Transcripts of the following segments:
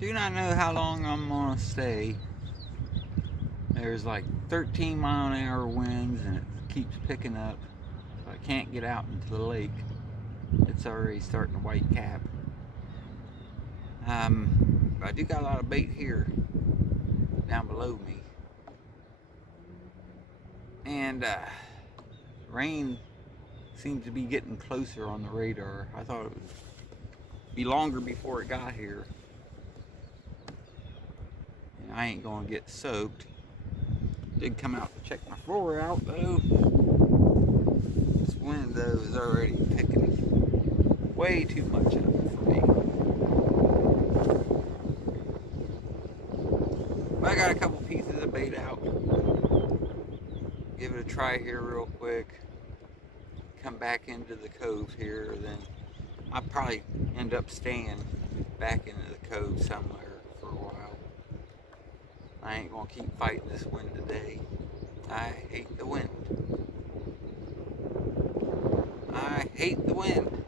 Do not know how long I'm gonna stay. There's like 13-mile-an-hour winds and it keeps picking up. So I can't get out into the lake. It's already starting to white cap. But I do got a lot of bait here down below me. And rain seems to be getting closer on the radar. I thought it would be longer before it got here. And I ain't gonna get soaked. Did come out to check my floor out though. This wind though is already picking way too much up for me. But I got a couple pieces of bait out. Give it a try here real quick. Come back into the cove here, then I'll probably end up staying back into the cove somewhere for a while. I ain't gonna keep fighting this wind today. I hate the wind. I hate the wind.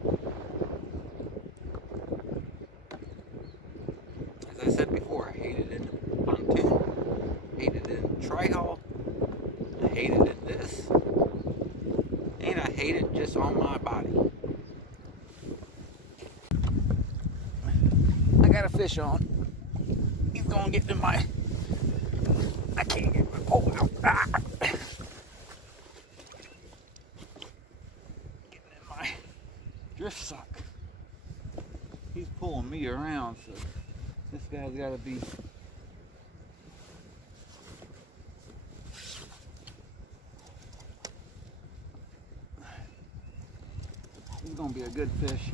As I said before, I hate it in the pontoon, hate it in the tri-hull, I hate it in this, and I hate it just on my body. I got a fish on. He's gonna get to my... I can't get my pole out. Ah. Getting in my drift sock. He's pulling me around, so this guy's got to be... He's gonna be a good fish.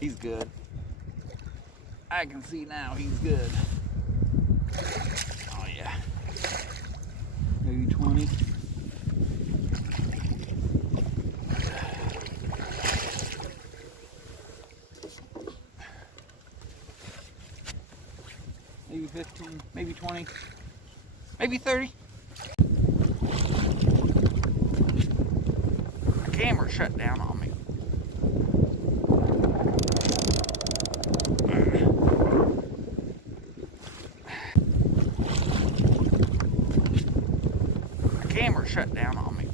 He's good. I can see now he's good. Oh yeah. Maybe 20. Maybe 15, maybe 20, maybe 30. My camera shut down on me. Camera shut down on me.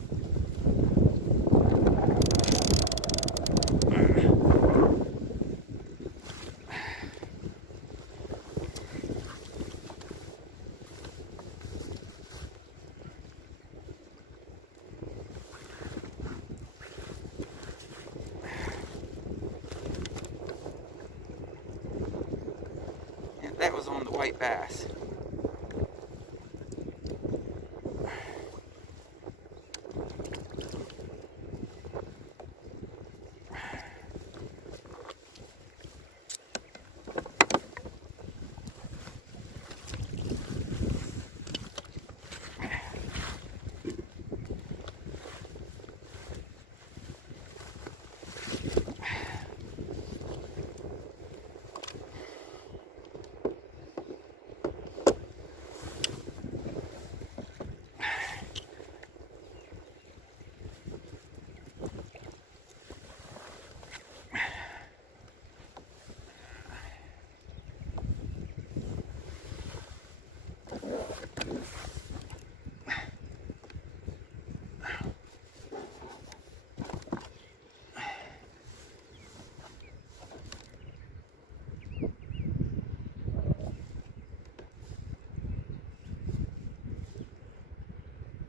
Yeah, that was on the white bass.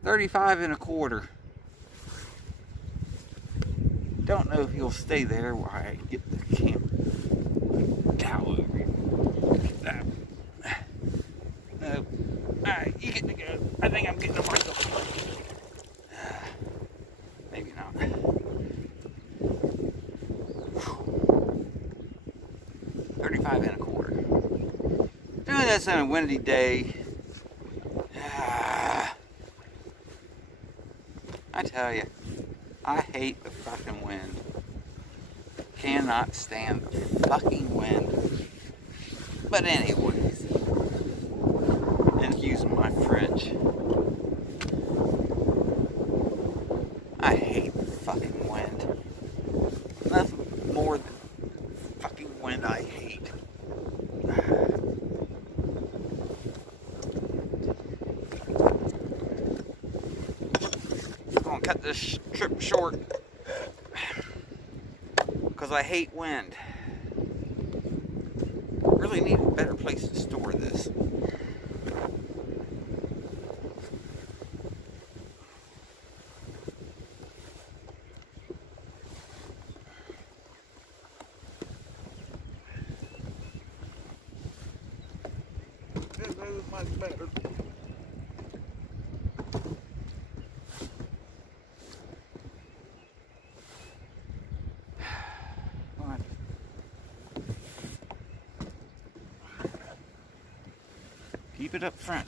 $35.25. Don't know if he'll stay there while I get the camera towel over him. No. Alright, you get to go. I think I'm getting a myself. Maybe not. this on a windy day. I tell you, I hate the fucking wind. Cannot stand the fucking wind. But anyways, and using my French, I hate the fucking wind. Nothing more than fucking wind I hate. I'm gonna cut this trip short because I hate wind. Really need a better place to store this. This is much better. Keep it up front.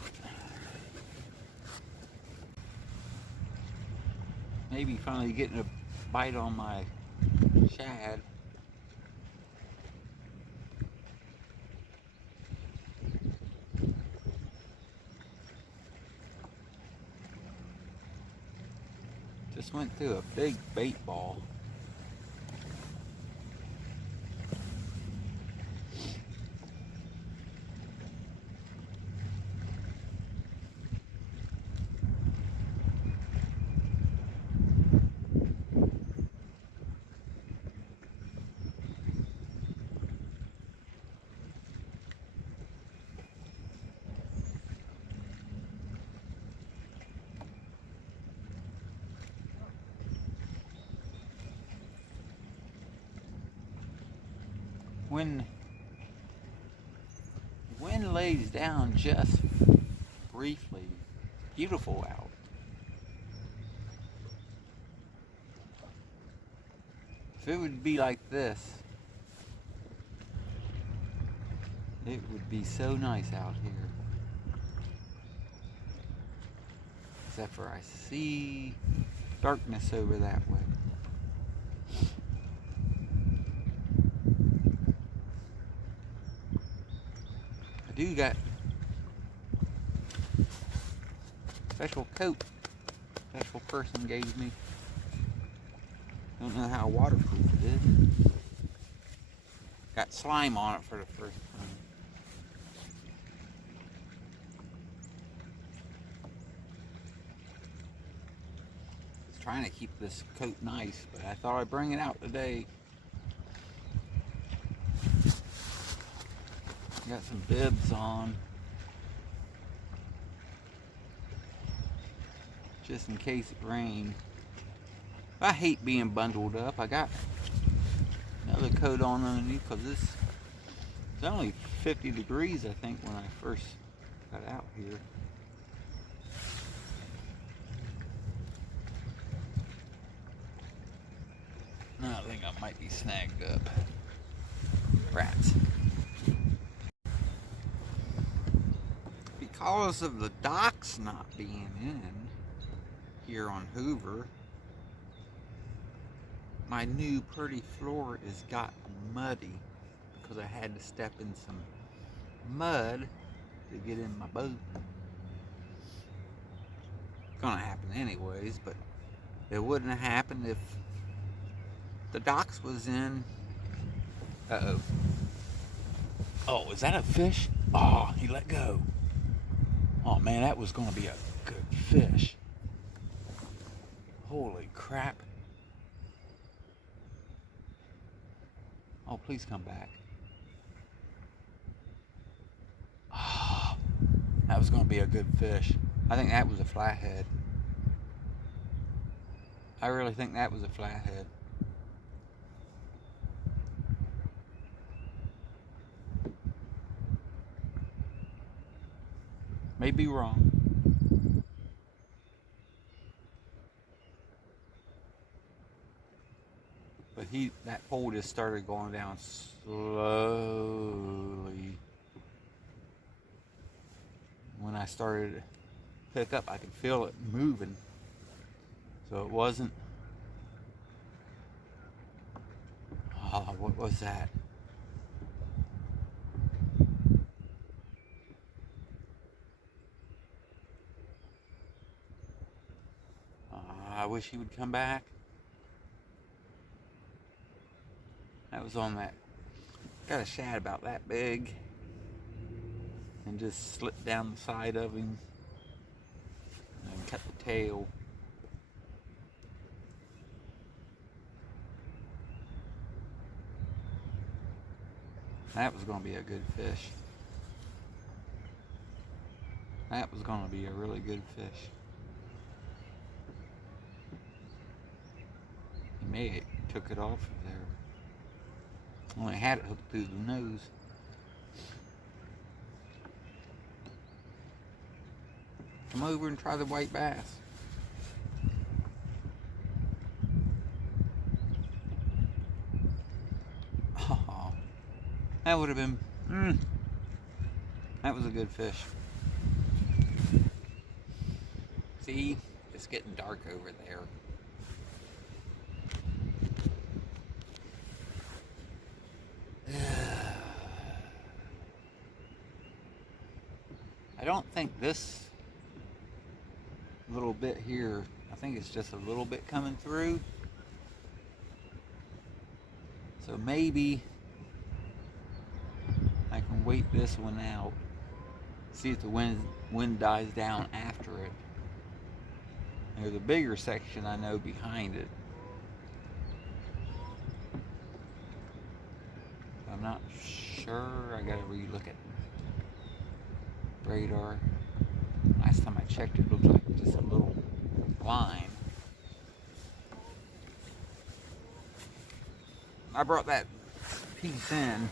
Maybe finally getting a bite on my shad. Just went through a big bait ball. When the wind lays down just briefly, beautiful out. If it would be like this, it would be so nice out here. Except for I see darkness over that way. I do got a special coat special person gave me. Don't know how waterproof it is. Got slime on it for the first time. I was trying to keep this coat nice, but I thought I'd bring it out today. Got some bibs on, just in case it rained. I hate being bundled up. I got another coat on underneath because it's only 50 degrees, I think, when I first got out here. No, I think I might be snagged up. Rats. Because of the docks not being in here on Hoover, my new pretty floor has got muddy because I had to step in some mud to get in my boat. It's gonna happen anyways, but it wouldn't have happened if the docks was in. Uh-oh. Oh, is that a fish? Oh, he let go. Oh man, that was gonna be a good fish. Holy crap. Oh, please come back. Oh, that was gonna be a good fish. I think that was a flathead. I really think that was a flathead. May be wrong. But that pole just started going down slowly. when I started to pick up, I could feel it moving. So it wasn't, oh, what was that? I wish he would come back. That was on that, got a shad about that big, and just slipped down the side of him and cut the tail. That was going to be a good fish. That was going to be a really good fish. He may have took it off of there. Only had it hooked through the nose. Come over and try the white bass. Oh, that would have been, that was a good fish. See, it's getting dark over there. I don't think this little bit here, I think it's just a little bit coming through. So maybe I can wait this one out, see if the wind dies down after it. There's a bigger section I know behind it. I'm not sure. I gotta re-look at radar. Last time I checked, it looked like just a little line. I brought that piece in.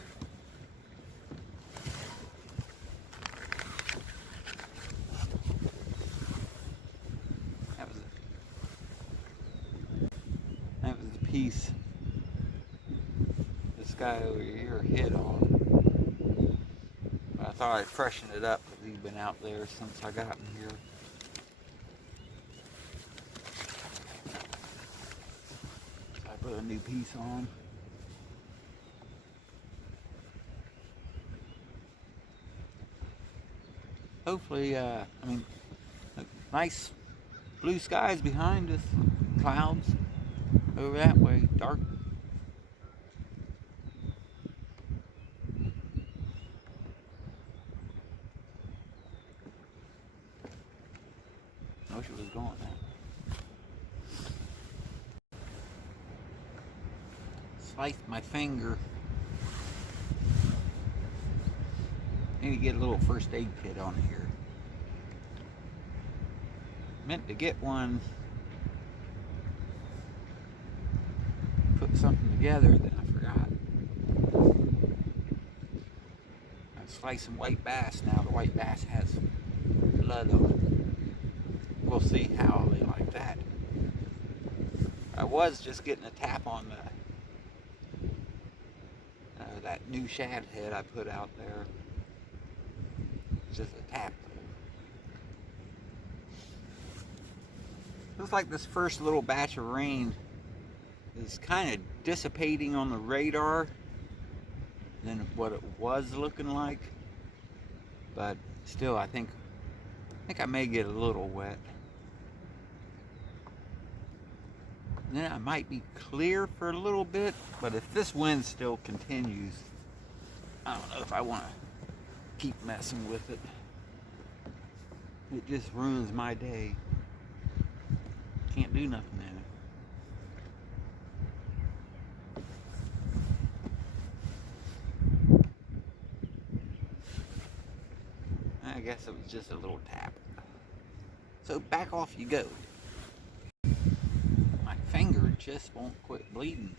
That was the piece this guy over here hit on. I thought I'd freshen it up because he's been out there since I got in here. So I put a new piece on. Hopefully, I mean, nice blue skies behind us, clouds over that way, dark. I wish it was going now. Sliced my finger. Need to get a little first aid kit on here. Meant to get one, put something together, then I forgot. I'm slicing white bass now. The white bass has blood on it. We'll see how they like that. I was just getting a tap on the that new shad head I put out there. Just a tap. Looks like this first little batch of rain is kind of dissipating on the radar than what it was looking like, but still I think I may get a little wet. Then I might be clear for a little bit, but if this wind still continues, I don't know if I want to keep messing with it. It just ruins my day. Can't do nothing in it. I guess it was just a little tap. So back off you go. My finger just won't quit bleeding.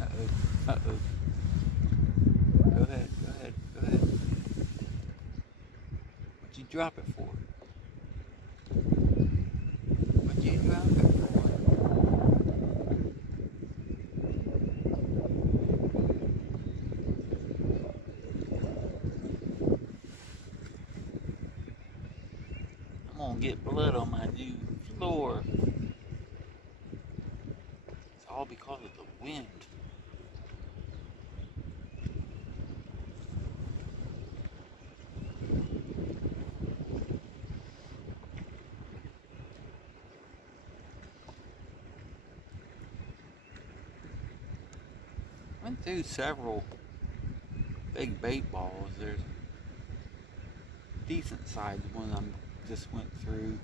Uh-oh, uh-oh. Go ahead, go ahead, go ahead. What'd you drop it for? What'd you drop it for? gonna get blood on my new floor. It's all because of the wind. Went through several big bait balls. There's decent sized one I just went through.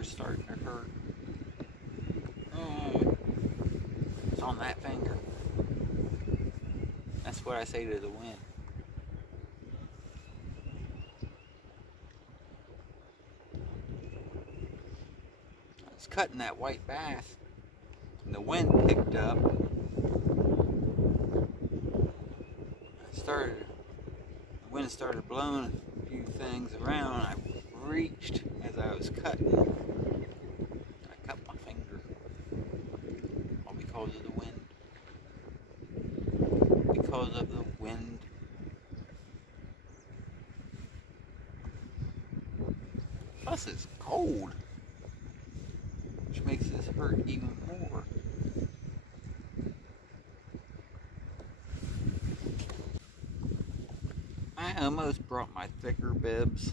Starting to hurt. It's on that finger. That's what I say to the wind. I was cutting that white bass and the wind picked up. The wind started blowing a few things around. I reached as I was cutting. I cut my finger, all because of the wind. Because of the wind. Plus it's cold, which makes this hurt even more. I almost brought my thicker bibs.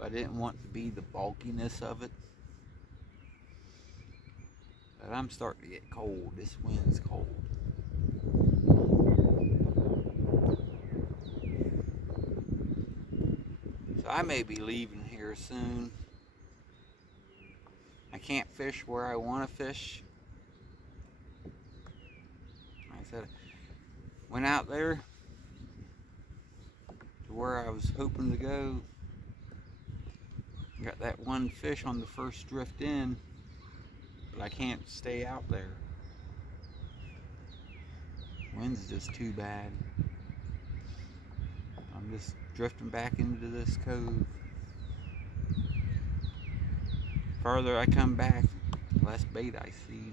I didn't want to be the bulkiness of it. But I'm starting to get cold. This wind's cold. So I may be leaving here soon. I can't fish where I want to fish. Like I said, went out there to where I was hoping to go. Got that one fish on the first drift in, but I can't stay out there. Wind's just too bad. I'm just drifting back into this cove. Farther I come back, less bait I see.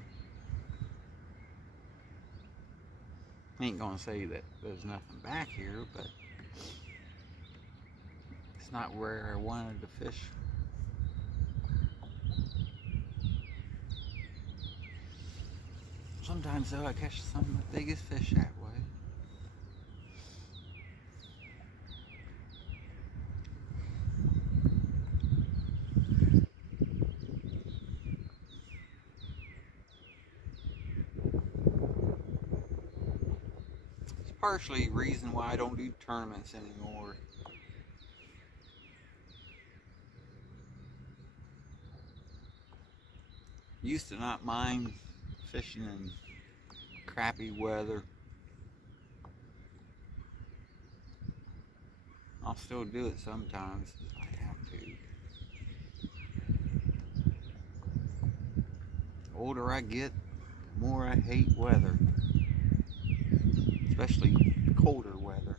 I ain't gonna say that there's nothing back here, but it's not where I wanted to fish. Sometimes though I catch some of the biggest fish that way. It's partially the reason why I don't do tournaments anymore. Used to not mind fishing in crappy weather. I'll still do it sometimes if I have to. The older I get, the more I hate weather. Especially colder weather.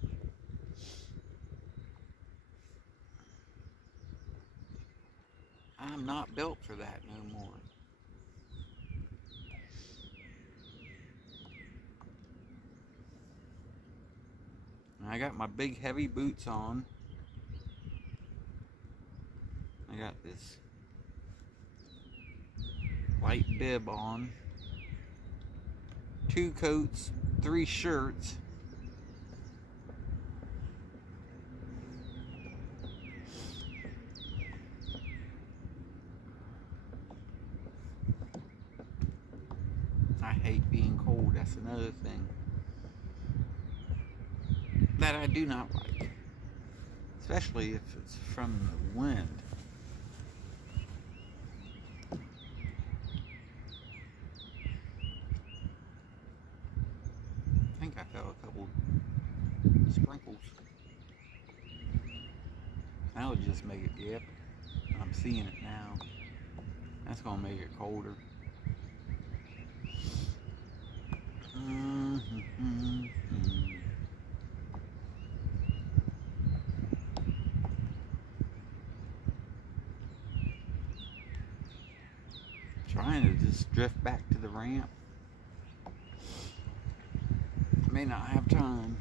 I'm not built for that no more. I got my big heavy boots on. I got this light bib on. 2 coats, 3 shirts. I hate being cold, that's another thing that I do not like, especially if it's from the wind. I think I felt a couple sprinkles. That would just make it dip. I'm seeing it now. That's gonna make it colder. Trying to just drift back to the ramp. May not have time.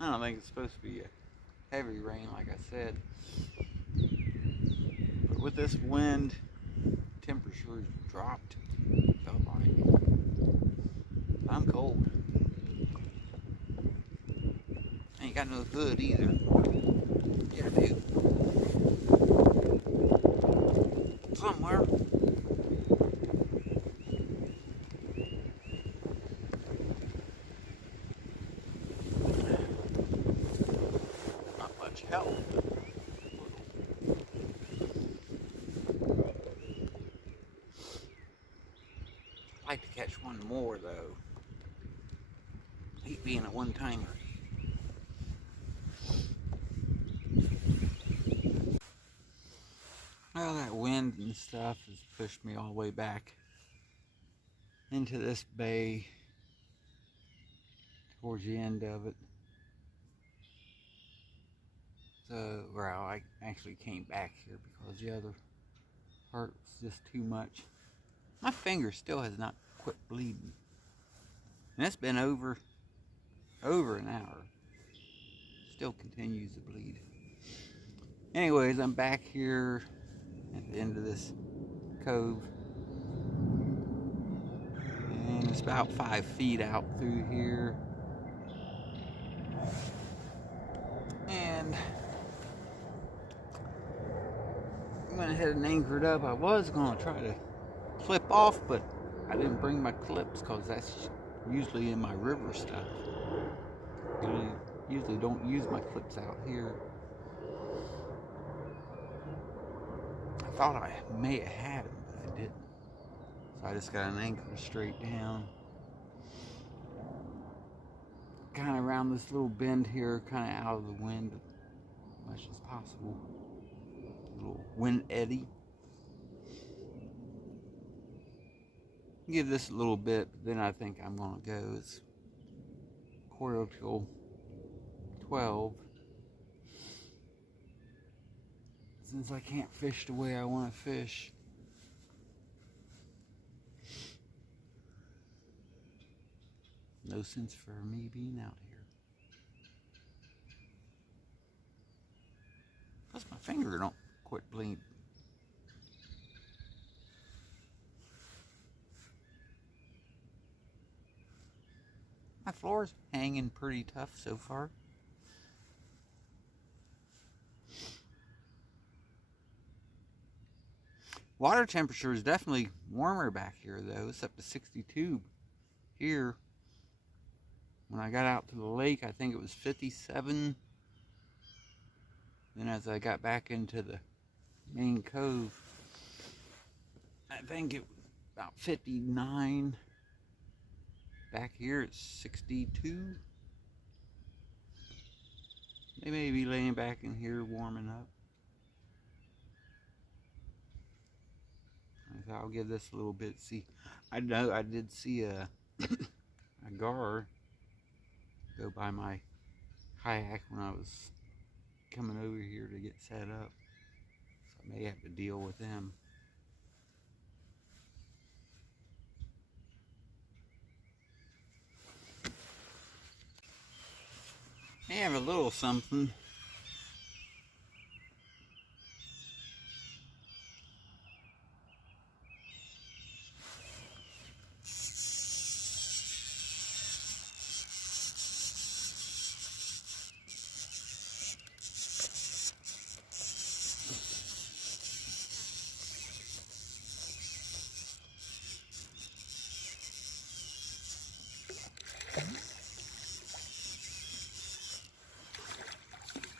I don't think it's supposed to be a heavy rain, like I said. But with this wind, temperature dropped. Felt like I'm cold. Ain't got no hood either. Yeah, I do. Somewhere. Not much help. I'd like to catch one more though. Hate being a one-timer. Well, that wind and stuff has pushed me all the way back into this bay towards the end of it. So, well, I actually came back here because the other part was just too much. My finger still has not quit bleeding. And it's been over an hour. Still continues to bleed. Anyways, I'm back here at the end of this cove. And it's about 5 feet out through here. And I went ahead and anchored up. I was going to try to clip off, but I didn't bring my clips because that's usually in my river stuff. I usually don't use my clips out here. I thought I may have had them, but I didn't. So I just got an anchor straight down. Kind of around this little bend here, kind of out of the wind as much as possible. A little wind eddy. Give this a little bit, but then I think I'm going to go. It's 11:45. Since I can't fish the way I want to fish. No sense for me being out here. Plus my finger don't quit bleeding. My floor's hanging pretty tough so far. Water temperature is definitely warmer back here though. It's up to 62 here. When I got out to the lake, I think it was 57. Then as I got back into the main cove, I think it was about 59. Back here it's 62. They may be laying back in here warming up. So I'll give this a little bit. See, I know I did see a gar go by my kayak when I was coming over here to get set up. So I may have to deal with them. May have a little something.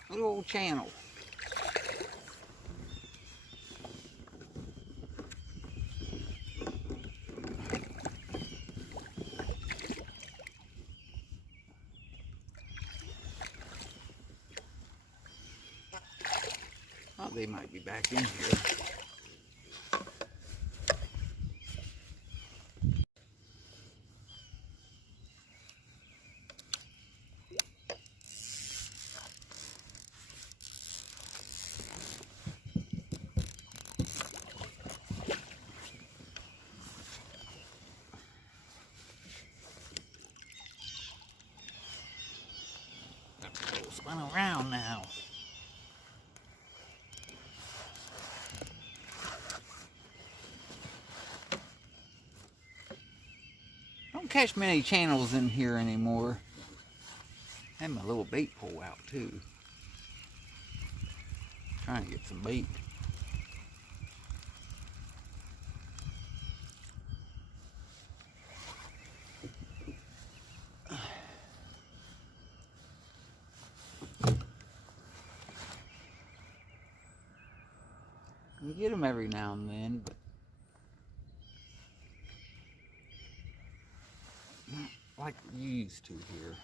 Little channel. they might be back in here. Spin around now. Don't catch many channels in here anymore. I had my little bait pole out too. Trying to get some bait. You get them every now and then, but not like you used to here.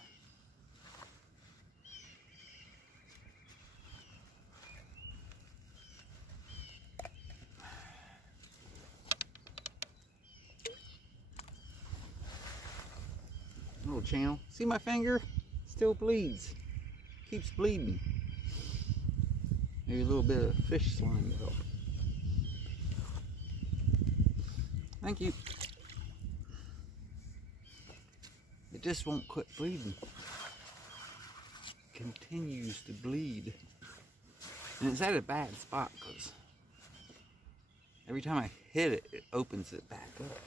Little channel. See my finger? Still bleeds. Keeps bleeding. Maybe a little bit of fish slime to help. Thank you. It just won't quit bleeding. It continues to bleed. And it's at a bad spot because every time I hit it, it opens it back up.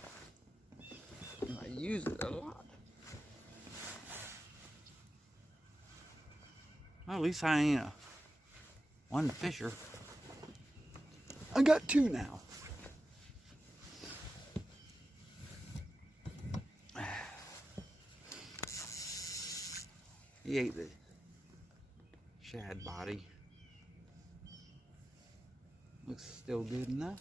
And I use it a lot. Well, at least I ain't a one fisher. I got two now. He ate the shad body. Looks still good enough.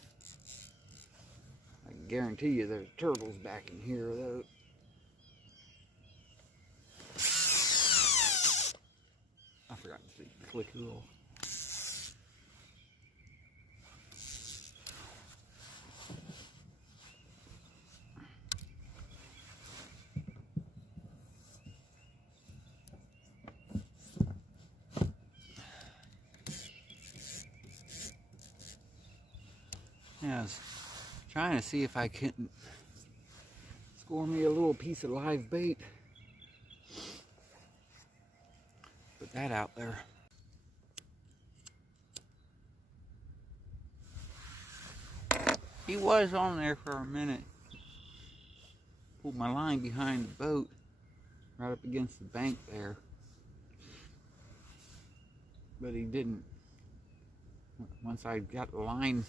I can guarantee you there's turtles back in here though. I forgot to flick it off. Yeah, I was trying to see if I couldn't score me a little piece of live bait. Put that out there. He was on there for a minute. Pulled my line behind the boat, right up against the bank there. But he didn't. Once I got the line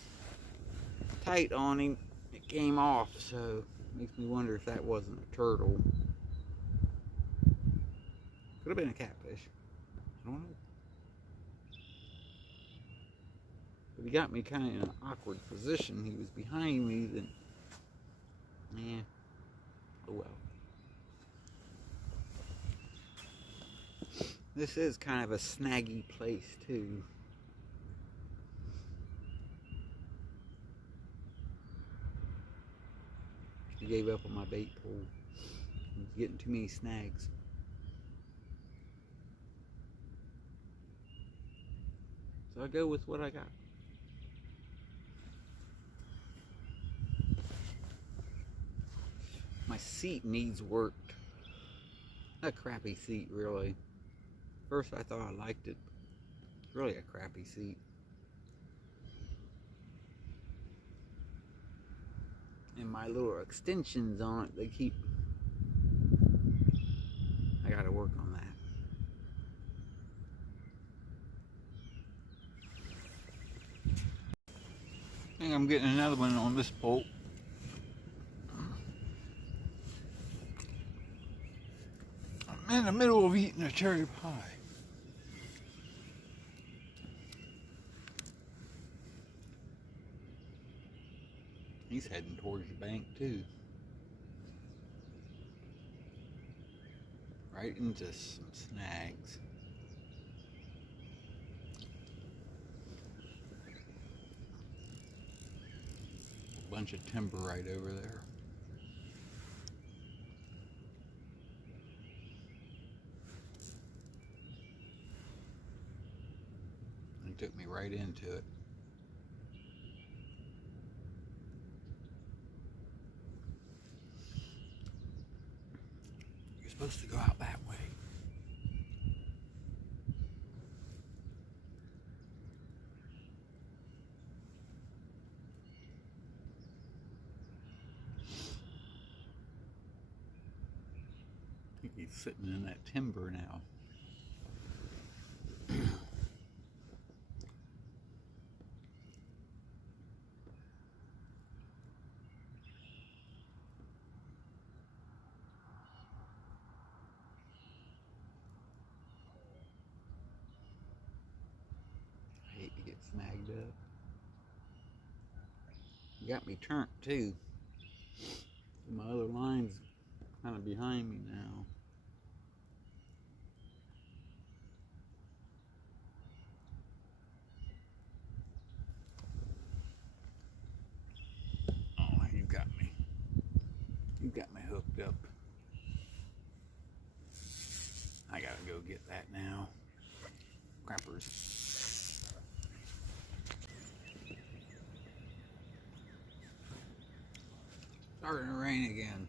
tight on him, it came off, so makes me wonder if that wasn't a turtle. Could have been a catfish. I don't know. But he got me kind of in an awkward position. He was behind me, then, yeah, oh well. This is kind of a snaggy place too. I gave up on my bait pole. I was getting too many snags. So I go with what I got. My seat needs work. A crappy seat, really. First I thought I liked it. It's really a crappy seat. And my little extensions on it, they keep... I gotta work on that. I think I'm getting another one on this bolt. I'm in the middle of eating a cherry pie. He's heading towards the bank too. Right into some snags. bunch of timber right over there. It took me right into it. You're supposed to go out that way. I think he's sitting in that timber now. I hate to get snagged up. You got me turned too. My other line's kind of behind me now. Oh, you got me. You got me hooked up. I gotta go get that now. Crappers. Starting to rain again.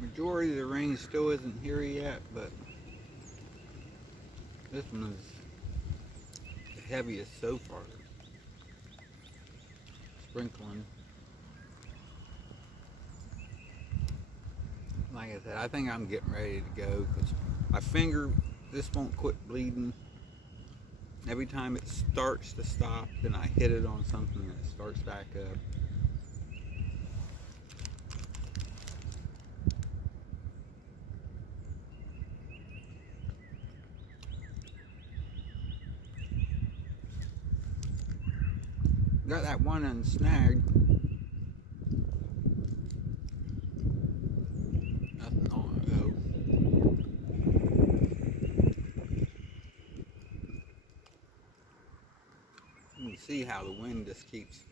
Majority of the rain still isn't here yet, but this one is the heaviest so far. Sprinkling. Like I said, I think I'm getting ready to go because my finger, this won't quit bleeding. Every time it starts to stop, then I hit it on something and it starts back up. Got that one unsnagged. Nothing on it though. You can see how the wind just keeps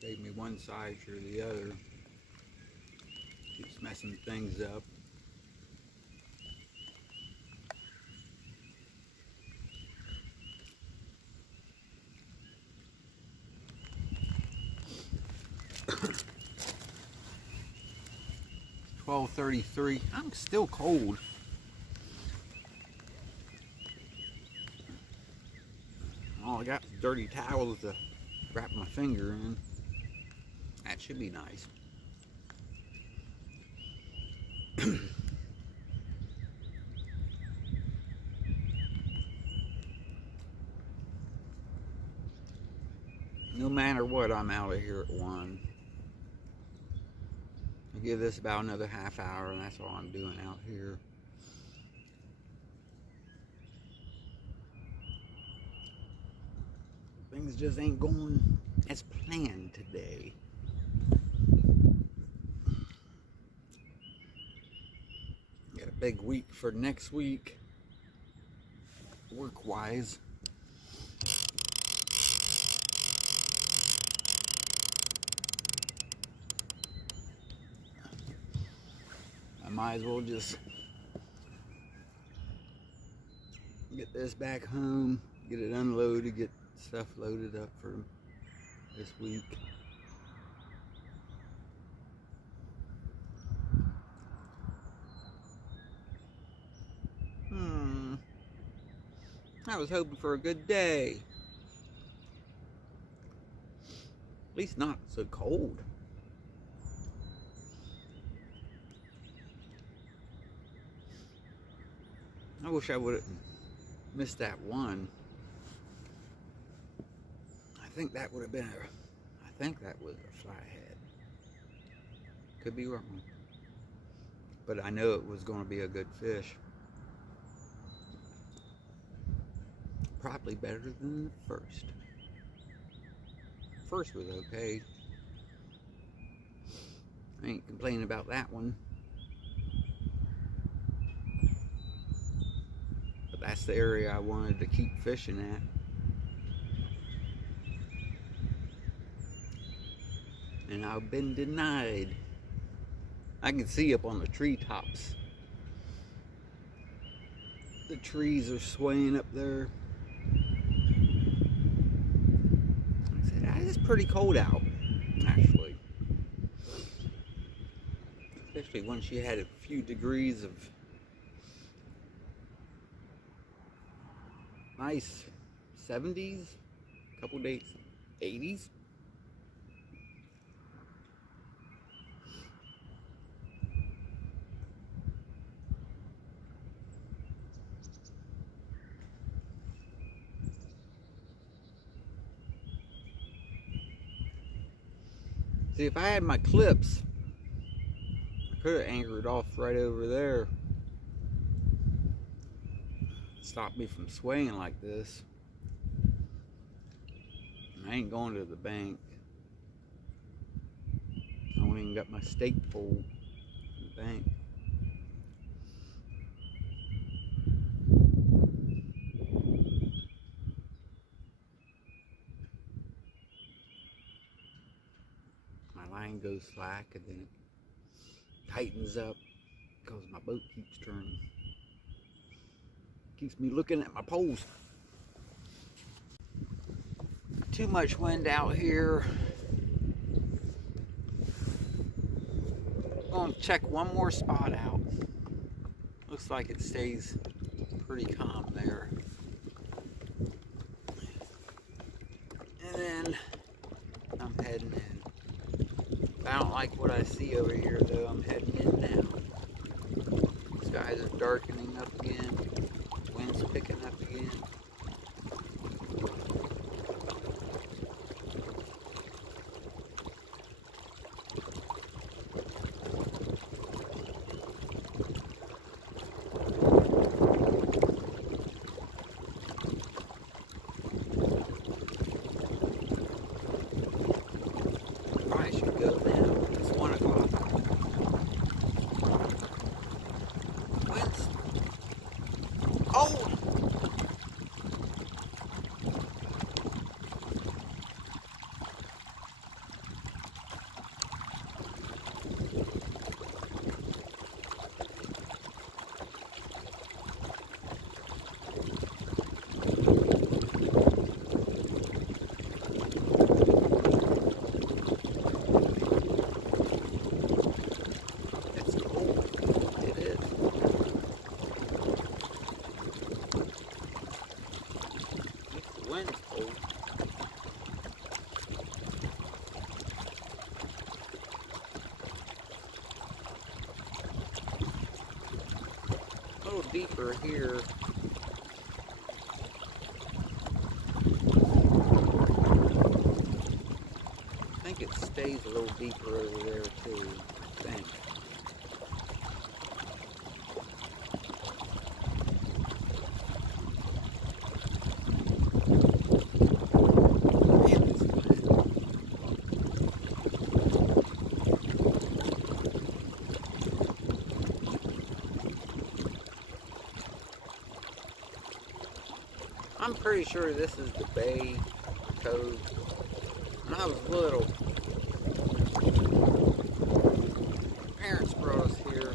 taking me one side or the other. Keeps messing things up. $12:33. I'm still cold. All I got is dirty towels to wrap my finger in. That should be nice. No matter what, I'm out of here at 1. I'll give this about another half hour, and that's all I'm doing out here. Things just ain't going as planned today. Got a big week for next week, work-wise. I might as well just get this back home, get it unloaded, get stuff loaded up for this week. I was hoping for a good day. At least not so cold. I wish I would have missed that one. I think that would have been I think that was a flathead. Could be wrong. But I know it was going to be a good fish. probably better than the first. First was okay. I ain't complaining about that one. But that's the area I wanted to keep fishing at. And I've been denied. I can see up on the treetops. The trees are swaying up there. I said, it's pretty cold out, actually. Especially once you had a few degrees of nice 70s, a couple days 80s. See, if I had my clips, I could have anchored off right over there. Stop me from swaying like this. I ain't going to the bank. I don't even got my stake pole in the bank. My line goes slack and then it tightens up because my boat keeps turning. Keeps me looking at my poles. Too much wind out here. I'm going to check one more spot out. Looks like it stays pretty calm there. And then I'm heading in. If I don't like what I see over here though, I'm heading in now. Skies are darkening up again. Wind's picking up again. Probably should go now. It's 1 o'clock. Wind's cold. Wind's cold. A little deeper here. I think it stays a little deeper over there too, I think. I'm pretty sure this is the bay cove. When I was little, parents brought us here,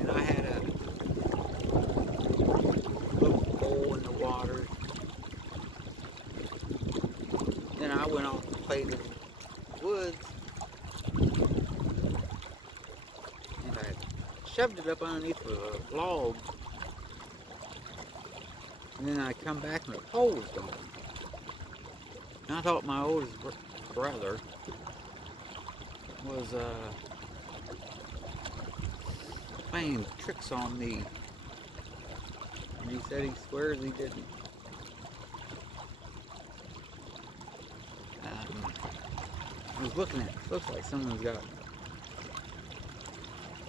and I had a little hole in the water. Then I went off and played in the woods, and I shoved it up underneath a log. And then I come back and the pole was gone. And I thought my oldest brother was playing tricks on me. And he said he swears he didn't. I was looking at it. Looks like someone's got a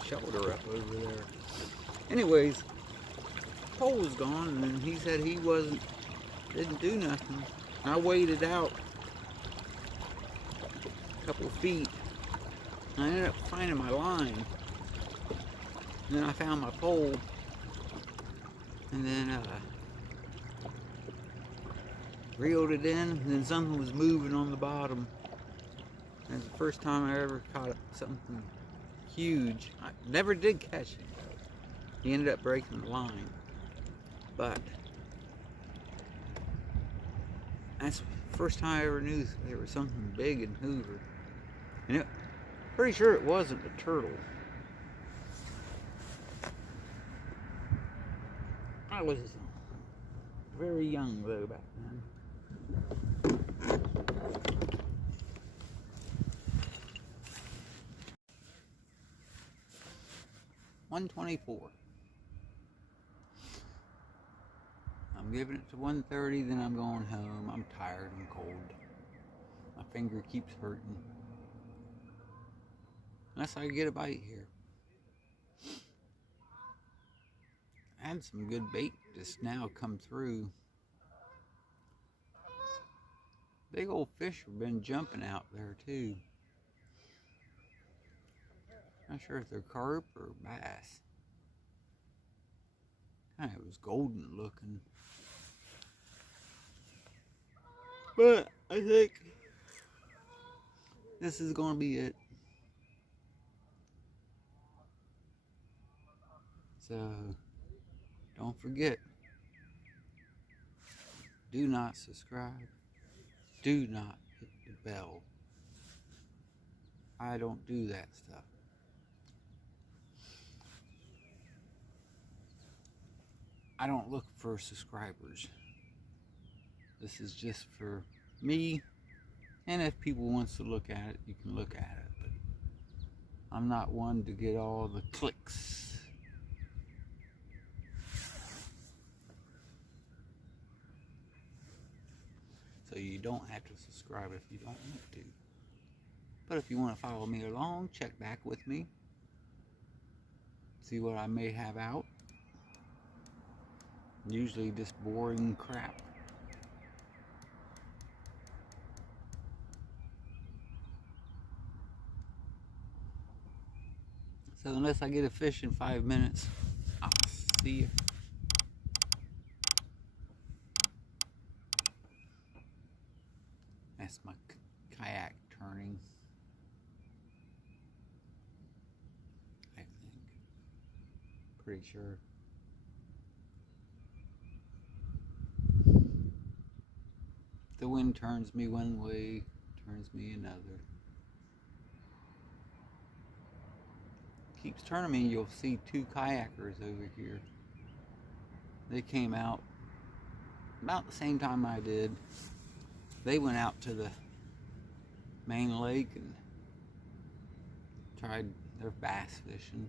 shoulder up over there. Anyways, pole was gone, and then he said he didn't do nothing. I waited out a couple of feet. I ended up finding my line. And then I found my pole. And then reeled it in, and then something was moving on the bottom. And it's the first time I ever caught something huge. I never did catch it. He ended up breaking the line. But that's the first time I ever knew there was something big in Hoover. And pretty sure it wasn't a turtle. I was very young though back then. 124. I'm giving it to 1:30, then I'm going home. I'm tired and cold. My finger keeps hurting. Unless I get a bite here. I had some good bait just now come through. Big old fish have been jumping out there too. Not sure if they're carp or bass. Kind of was golden looking. But I think this is going to be it. So don't forget, do not subscribe. Do not hit the bell. I don't do that stuff. I don't look for subscribers. This is just for me, and if people wants to look at it, you can look at it. But I'm not one to get all the clicks. So you don't have to subscribe if you don't want to. But if you want to follow me along, check back with me. See what I may have out. Usually just boring crap. So unless I get a fish in 5 minutes, I'll see you. That's my kayak turning, I think. Pretty sure. The wind turns me one way, turns me another. Keeps turning me. You'll see two kayakers over here. They came out about the same time I did. They went out to the main lake and tried their bass fishing,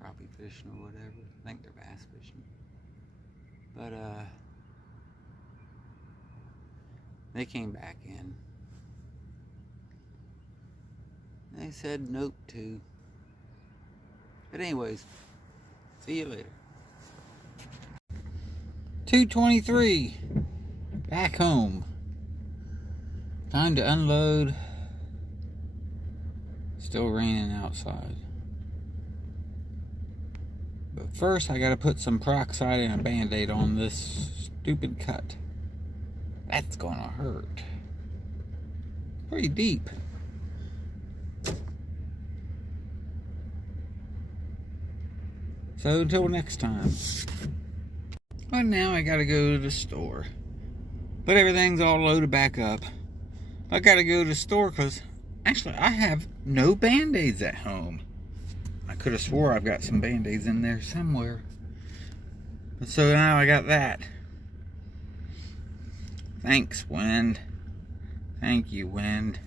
crappie fishing or whatever. I think they're bass fishing. But they came back in. They said nope too. But anyways, see you later. 2:23, back home. Time to unload. Still raining outside. But first I gotta put some peroxide and a band-aid on this stupid cut. That's gonna hurt. Pretty deep. So until next time. But now I gotta go to the store. But everything's all loaded back up. I gotta go to the store because actually I have no band-aids at home. I could have swore I've got some band-aids in there somewhere. But so now I got that. Thanks, wind. Thank you, wind.